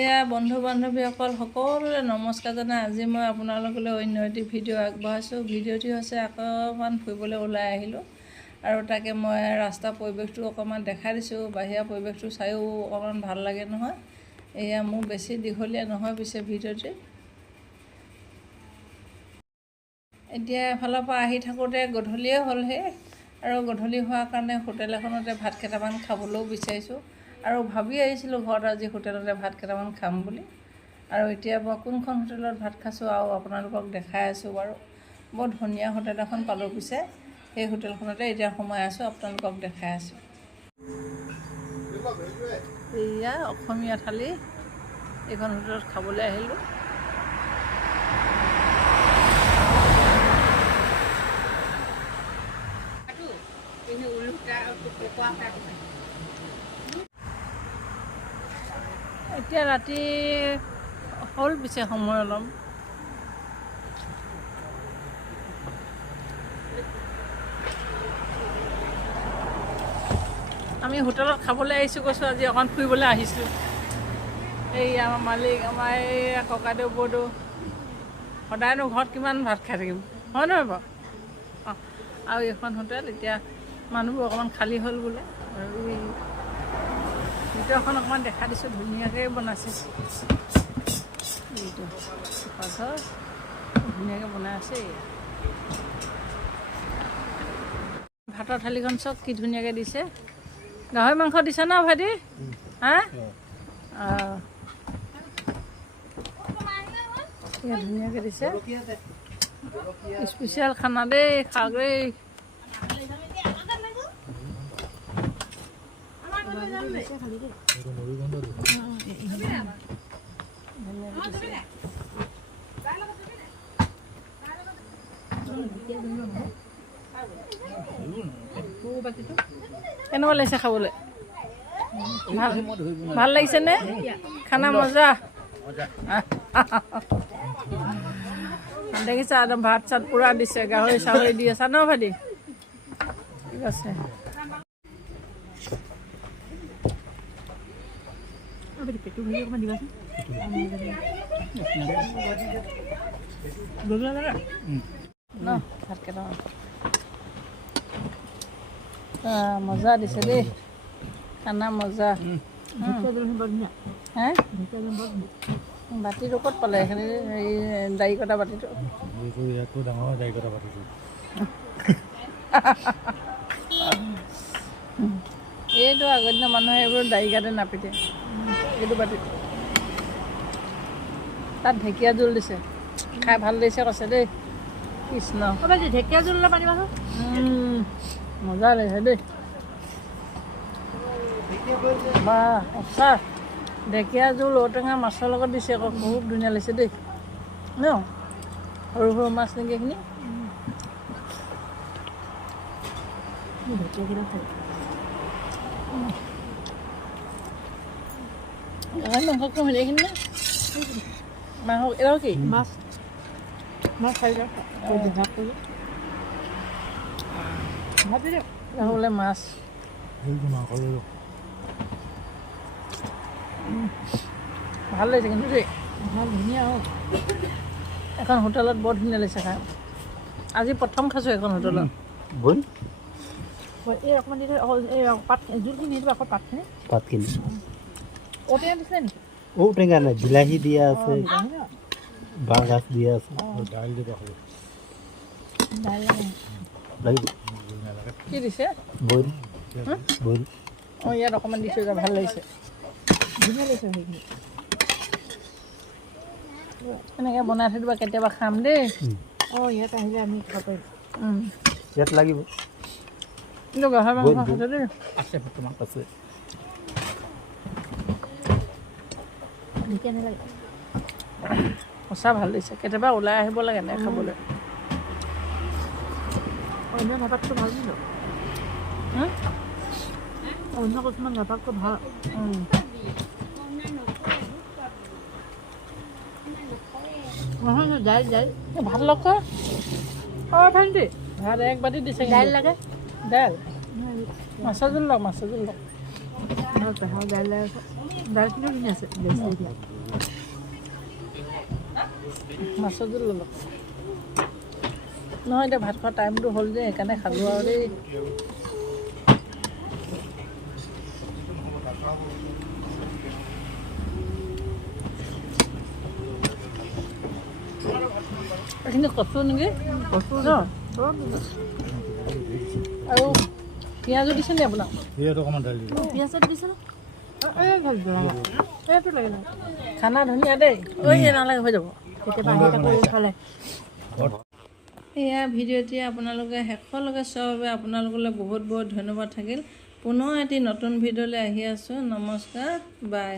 এয়া বন্ধু বান্ধৱীসকল সকলোৰে নমস্কাৰ জনাই আজি মই আপোনালোকলৈ অন্য এটি ভিডিঅ' আগবঢ়াইছোঁ। ভিডিঅ'টি হৈছে অকণমান ফুৰিবলৈ ওলাই আহিলোঁ আৰু তাকে মই ৰাস্তাৰ পৰিৱেশটো অকণমান দেখাই দিছোঁ বাহিৰা পৰিৱেশটো চায়ো অকণমান ভাল লাগে নহয়। এয়া মোৰ বেছি দীঘলীয়া নহয় পিছে ভিডিঅ'টি। এতিয়া এফালৰ পৰা আহি থাকোঁতে গধূলিয়ে হ'লহে আৰু গধূলি হোৱাৰ কাৰণে হোটেল এখনতে ভাত কেইটামান খাবলৈও বিচাৰিছোঁ। আৰু ভাবি আহিছিলোঁ ঘৰত আজি হোটেলতে ভাত কেইটামান খাম বুলি। আৰু এতিয়া মই কোনখন হোটেলত ভাত খাইছোঁ আৰু আপোনালোকক দেখাই আছোঁ বাৰু। বৰ ধুনীয়া হোটেল এখন পালোঁ পিছে। সেই হোটেলখনতে এতিয়া সোমাই আছোঁ আপোনালোকক দেখাই আছোঁ। এয়া অসমীয়া থালি। এইখন হোটেলত খাবলৈ আহিলোঁ। এতিয়া ৰাতি হ'ল পিছে সময় অলপ। আমি হোটেলত খাবলৈ আহিছোঁ কৈছোঁ আজি অকণ ফুৰিবলৈ আহিছোঁ। এই আমাৰ মালিক আমাৰ এই ককাইদেউ বৌদেউ সদায়নো ঘৰত কিমান ভাত খাই থাকিম? হয় নহয় বাৰু? অঁ আৰু এইখন হোটেল এতিয়া মানুহবোৰ অকণমান খালী হ'ল বোলে। আৰু ভিতৰখন অকণমান দেখা দিছোঁ ধুনীয়াকৈ বনাইছে। এইটো ঘৰ ধুনীয়াকৈ বনাই আছে। ভাতৰ থালিখন চাওক, কি ধুনীয়াকৈ দিছে। গাহৰি মাংস দিছে ন ভাইটি? হা? অঁ ধুনীয়াকৈ দিছে। স্পেচিয়েল খানা দেই, খাওক দেই। কেনেকুৱা লাগিছে খাবলৈ? ভালো ভালো লাগিছে নে? খানা মজা। দেখিছা, একদম ভাত চাত পূৰা দিছে গাহৰি চাহৰি দি আছা ন ভাইটি? ঠিক আছে। মজা দিছে দেই খানা মজা বাতিটো ক'ত পালে সেইখিনি হেৰি দাৰি কটা বাতিটো দাৰি কটা বাতিটো এইটো আগৰ দিনৰ মানুহে এইবোৰ দাৰি কাটে নাপিতে এইটো বাতিত তাত ঢেকীয়া জোল দিছে। খাই ভালো লাগিছে কৈছে দেই। কৃষ্ণ ঢেকীয়া জোল অলপ আনিবাচোন মজা লাগিছে দেই। বা সঁচা ঢেকীয়া জোল ঔটেঙা মাছৰ লগত দিছে আকৌ বহুত ধুনীয়া লাগিছে দেই। ন? সৰু সৰু মাছ নেকি এইখিনি? গাহৰি মাংস কম এইখিনি নে মাংস এটাও কি মাছ মাছ চাৰিটা ভাগ কৰি ভাবি দিয়ক বোলে মাছ সেইটো মাংস লৈ লওঁ ভালো লাগিছে কিন্তু দেই ভালো ধুনীয়া অঁ এখন হোটেলত বৰ ধুনীয়া লাগিছে খাই আজি প্ৰথম খাইছোঁ এখন হোটেলত এই অকণমান দিলে এই পাত জোলখিনি দিব আকৌ পাতখিনি পাতখিনি ঔটেঙা দিছিলে নেকি ঔটেঙা নাই বিলাহী দিয়া আছে বাঁহ দিয়া আছে। দাইল দিব লাগিব কি দিছে? বইল বইল অঁ ইয়াত অকণমান দিছোঁ এতিয়া ভালো লাগিছে। ধুনীয়া লাগিছে সেইখিনি এনেকৈ বনাই থৈ দিবা কেতিয়াবা খাম দেই। অঁ ইয়াত আহিলে আমি খাব পাৰিম। ইয়াত লাগিব। কিন্তু গাহৰি মাংস। দেই। আছে বৰ্তমান আছে ঢেকীয়া নালাগে সঁচা ভালো লাগিছে কেতিয়াবা ওলাই আহিব লাগে নে খাবলৈ? অন্য নাপাতকৈ ভালো কিন্তু অন্য কিছুমান নাপাতকৈ ভালো। নহয় নহয় দাইল দাইল। ভাত লগ অঁ ভণ্টি ভাত এক বাতি দিছে দাইল লাগে? দাইল? মাছৰ জোল লওক মাছৰ জোল লওক। ধুনীয়া আছে বেছি এতিয়া মাছৰ জোল ল'লোঁ। নহয় এতিয়া ভাত খোৱা টাইমটো হ'ল যে সেইকাৰণে খালোঁ আৰু দেই। এইখিনি কচু নেকি? কচু ন আৰু পিঁয়াজো দিছে নে আপোনাক? পিঁয়াজ অকণমান ঢালি দিবা পিঁয়াজ চিয়াজ দিছে ভালো লাগে এইটো। লাগে নাই খানা ধুনীয়া দেই। ঐ নালাগে হৈ যাব। এয়া ভিডিঅ'টি আপোনালোকে শেষলৈকে চোৱাৰ বাবে আপোনালোকলৈ বহুত বহুত ধন্যবাদ থাকিল। পুনৰ এটি নতুন ভিডিঅ'লৈ আহি আছোঁ। নমস্কাৰ। বাই।